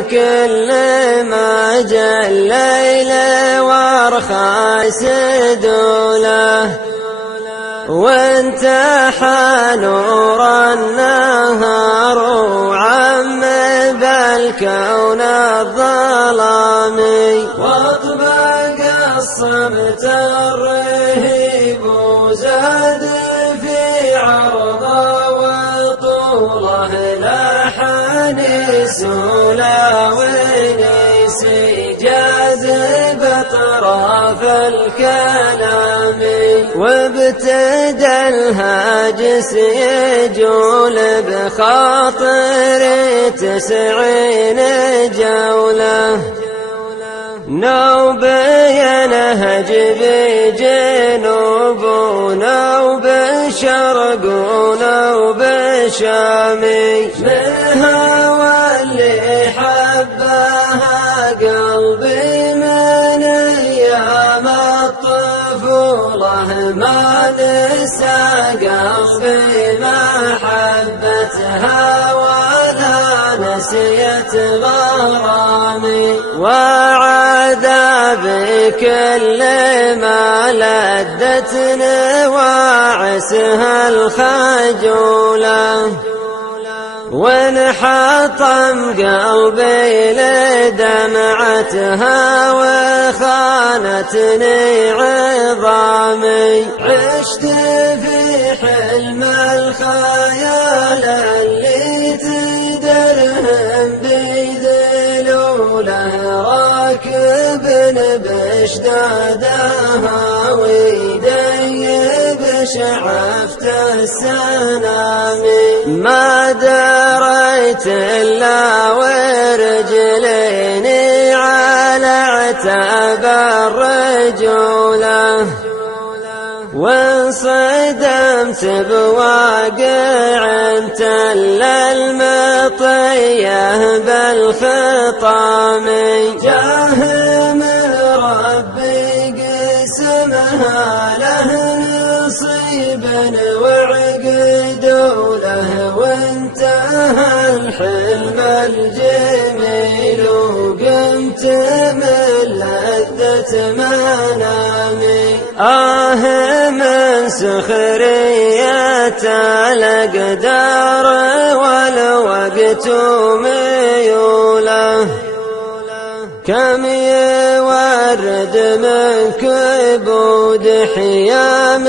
بكل ما جاء الليل وارخى سدوله، وانتحى نور النهار وعم بالكون الظلامي، واطبق الصمت الرهيب وزاد في عرضه وطوله، لحن سولا ونسي جاذب اطراف الكلام، وابتدى الهاجس يجول بخاطري 90 جولة، نوبي نهج بجنوب ونوب شرق ونوب شامي، بالهوى اللي حبها قلبي من ايام الطفولة، ما نسى قلبي محبتها ولا نسيت غرامي، وعذاب كل ما لدت نواعسها الخجولة، وانحطم قلبي لدمعتها وخانتني عظامي، عشت في حلم الخيال اللي تدرهم بذلوله، راكب بشدادها ويديب شعفت السنامي، ما دريت إلا ورجليني على عتاب الرجولة، وانصدمت بواقع تل المطية بالخطام، جاه من ربي قسمها له نصيبا وعقدوله، وانتهى الحلم الجميل وقمت من لذة منامي، من سخرية الأقدار والوقت ميوله، كم يورد من كبود حيام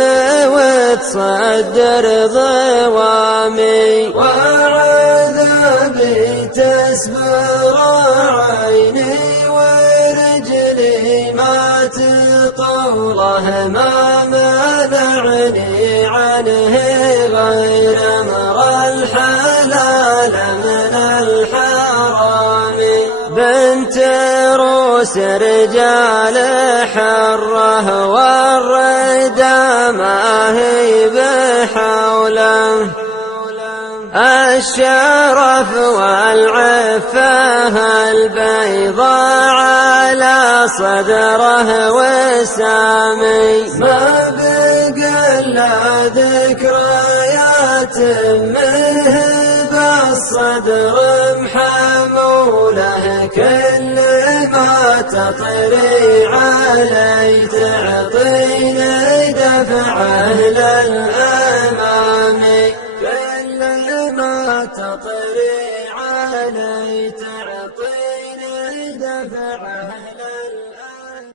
وتصدر ضوامي، وعذابي تسبر عيني ورجلي ما تطوله، ما منعني عنه غير أمر الحلال من الحرام، بنت روس رجال حره والردى ما هي بحوله، الشرف والعفة البيضاء على صدره وسامي، ما بقى إلا ذكريات منه بالصدر محموله، كل ما تطري علي تعطيني دفعه للأمام، كل ما تطري علي تعطيني دفعه